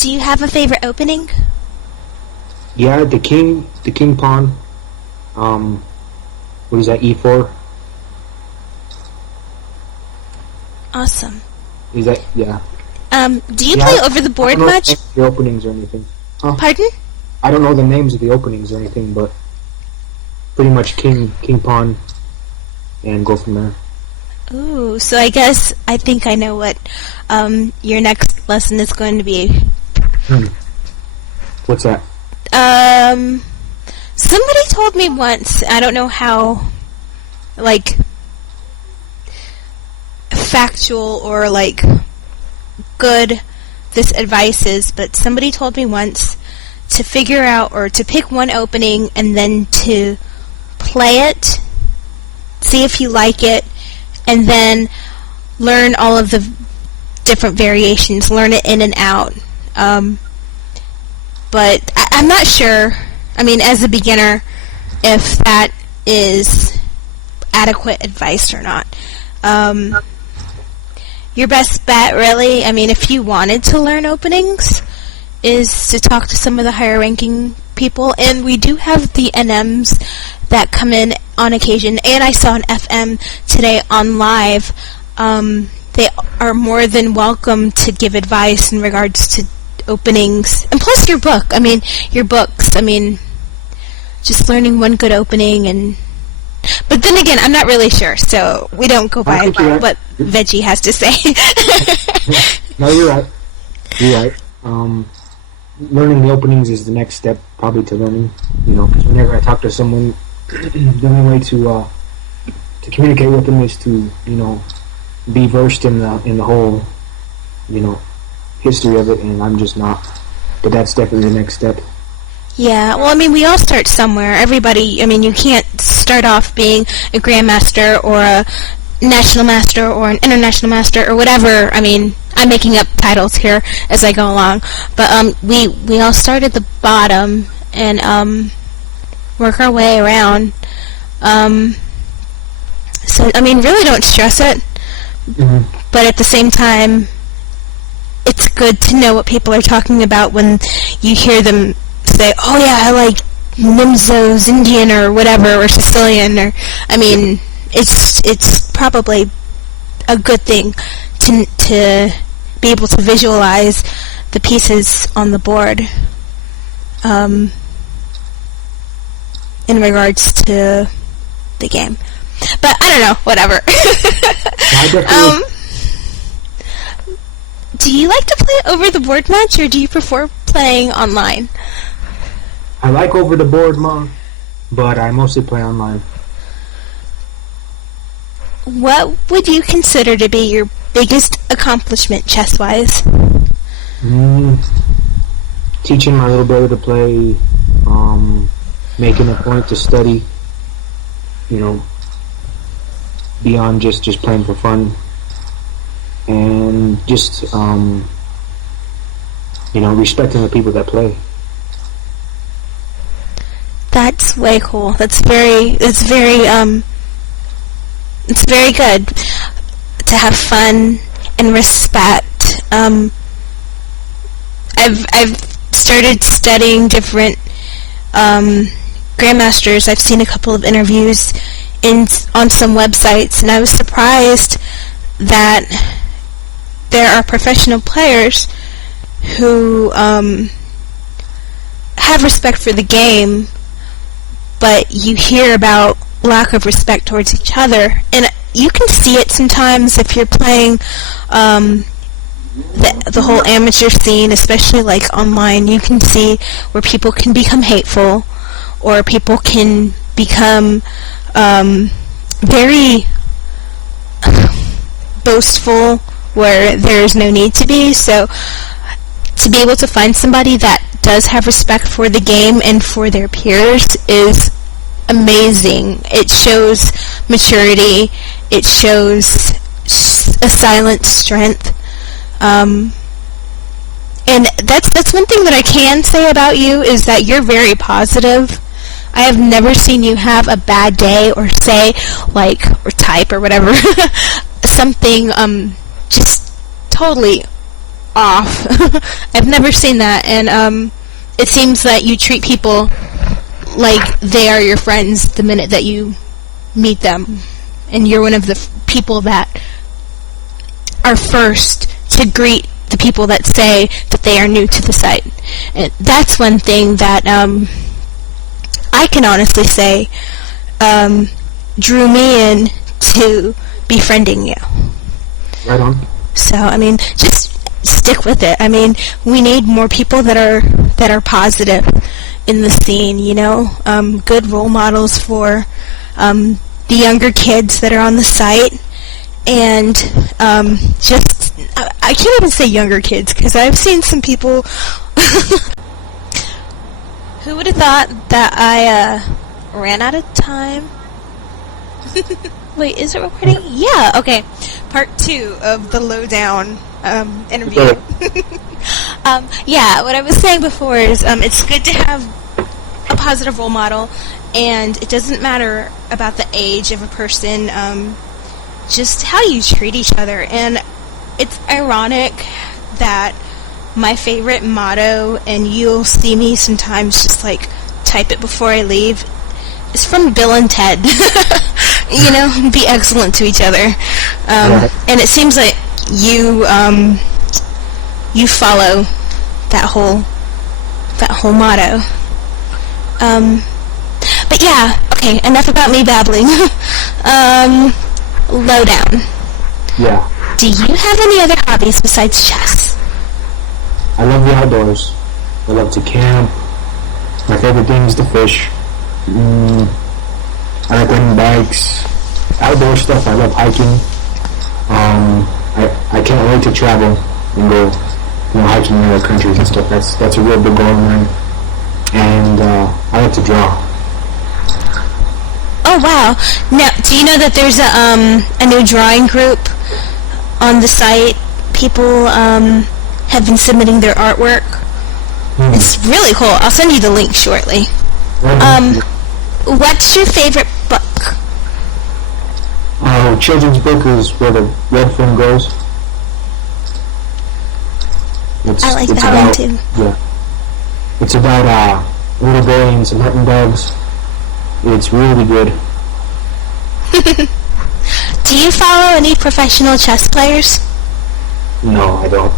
Do you have a favorite opening? Yeah, the king pawn. What is that, E4? Awesome. Is that, yeah. Do you play over the board much? The openings or anything. Huh? Pardon? I don't know the names of the openings or anything, but pretty much king pawn, and go from there. Ooh, so I think I know what your next lesson is going to be. What's that? Somebody told me once, I don't know how, like, factual or, like, good this advice is, but somebody told me once to figure out, or to pick one opening and then to play it, see if you like it, and then learn all of the different variations, learn it in and out. But I'm not sure, I mean, as a beginner, if that is adequate advice or not. Your best bet, really, I mean, if you wanted to learn openings, is to talk to some of the higher ranking people, and we do have the NMs that come in on occasion, and I saw an FM today on live. They are more than welcome to give advice in regards to openings, and plus your books, just learning one good opening, but then again, I'm not really sure, so we don't go by what Veggie has to say. No, you're right. Learning the openings is the next step, probably, to learning, because whenever I talk to someone, the only way to communicate with them is to, be versed in the whole, history of it, and I'm just not. But that's definitely the next step. Yeah, well, I mean, we all start somewhere. Everybody, I mean, you can't start off being a Grandmaster or a National Master or an International Master or whatever. I mean, I'm making up titles here as I go along. But we all start at the bottom and work our way around. So, I mean, really don't stress it. Mm-hmm. But at the same time, it's good to know what people are talking about when you hear them say, oh yeah, I like Nimzo's Indian or whatever, or Sicilian, or, I mean, it's probably a good thing to be able to visualize the pieces on the board in regards to the game. But I don't know, whatever. Do you like to play over the board much, or do you prefer playing online? I like over the board, but I mostly play online. What would you consider to be your biggest accomplishment chess-wise? Teaching my little brother to play, making a point to study, beyond just playing for fun, and just, respecting the people that play. That's way cool. It's very good to have fun and respect. I've started studying different grandmasters. I've seen a couple of interviews on some websites, and I was surprised that there are professional players who have respect for the game, but you hear about lack of respect towards each other, and you can see it sometimes if you're playing the whole amateur scene, especially like online. You can see where people can become hateful, or people can become very boastful where there's no need to be. So to be able to find somebody that does have respect for the game and for their peers is amazing. It shows maturity. It shows a silent strength. And that's one thing that I can say about you, is that you're very positive. I have never seen you have a bad day or say, like, or type or whatever, something just totally off. I've never seen that, and it seems that you treat people like they are your friends the minute that you meet them, and you're one of the people that are first to greet the people that say that they are new to the site. And that's one thing that I can honestly say drew me in to befriending you. Right on. So, I mean, just stick with it. I mean, we need more people that are positive in the scene, you know, good role models for the younger kids that are on the site, and just, I can't even say younger kids, because I've seen some people. Who would have thought that I ran out of time? Wait, is it recording? Yeah, okay. Part 2 of the Lowdown interview. Yeah, what I was saying before is it's good to have a positive role model, and it doesn't matter about the age of a person, just how you treat each other. And it's ironic that my favorite motto, and you'll see me sometimes just like type it before I leave, is from Bill and Ted. You know, be excellent to each other. And it seems like you follow that whole motto. But yeah, okay, enough about me babbling. Lowdown. Yeah. Do you have any other hobbies besides chess? I love the outdoors. I love to camp. My favorite thing is to fish. I like riding bikes. Outdoor stuff. I love hiking. I can't wait to travel and go, you know, hiking in other countries and stuff. That's a real big goal of mine. And I like to draw. Oh wow! Now, do you know that there's a new drawing group on the site? People have been submitting their artwork. It's really cool. I'll send you the link shortly. What's your favorite book? Children's book is Where the Red Phone Goes. I like that one too. Yeah. It's about a little boy and some hunting dogs. It's really good. Do you follow any professional chess players? No, I don't.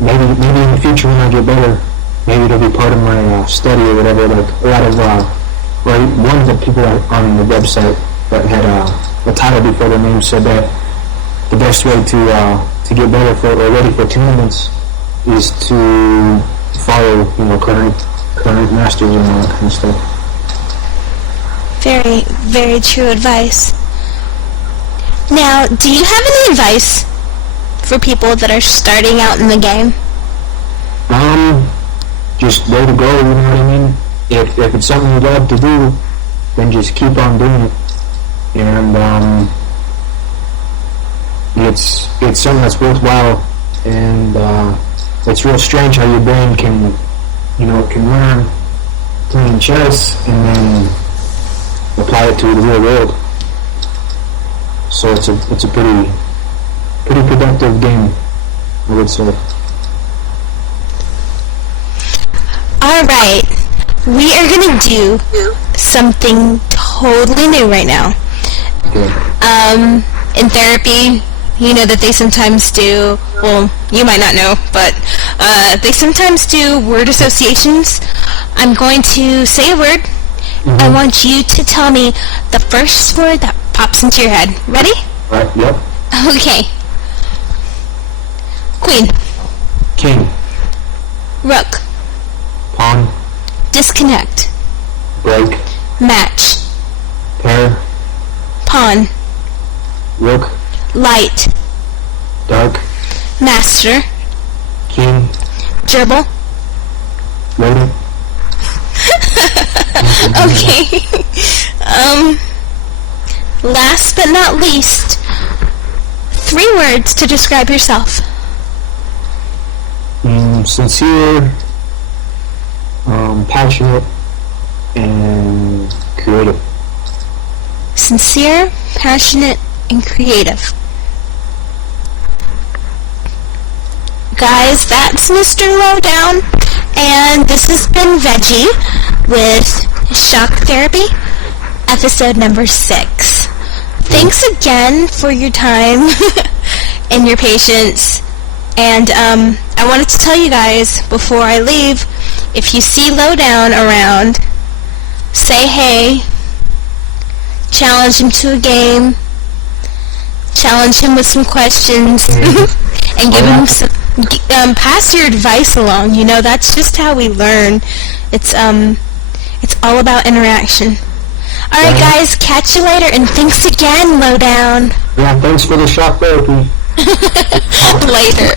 Maybe in the future when I get better, maybe it'll be part of my study or whatever. Like a lot of, one of the people on the website that had a title before their name said that the best way to get better or ready for tournaments is to follow, you know, current masters and all that kind of stuff. Very, very true advice. Now, do you have any advice for people that are starting out in the game? Just where to go, you know what I mean? If it's something you love to do, then just keep on doing it. And it's something that's worthwhile, and it's real strange how your brain can learn playing chess and then apply it to the real world. So it's a pretty productive game, I would say. Alright, we are going to do something totally new right now. Okay. In therapy, you know that they sometimes do, well, you might not know, but they sometimes do word associations. I'm going to say a word. Mm-hmm. I want you to tell me the first word that pops into your head. Ready? Right, yep. Okay. Queen. King. Rook. Pawn. Disconnect. Break. Match. Pair. Pawn. Rook. Light. Dark. Master. King. Gerbil. Loaded. Okay. Last but not least, 3 words to describe yourself. Sincere, passionate, and creative. Sincere, passionate, and creative. guys, that's Mr. Lowdown, and this has been Veggie with SchachTherapy, episode number 6. Thanks again for your time and your patience. And I wanted to tell you guys before I leave, if you see Lowdown around, say hey, challenge him to a game, challenge him with some questions, and give him some, pass your advice along. You know, that's just how we learn. It's all about interaction. Alright guys, catch you later, and thanks again, Lowdown. Yeah, thanks for the shock therapy. Later.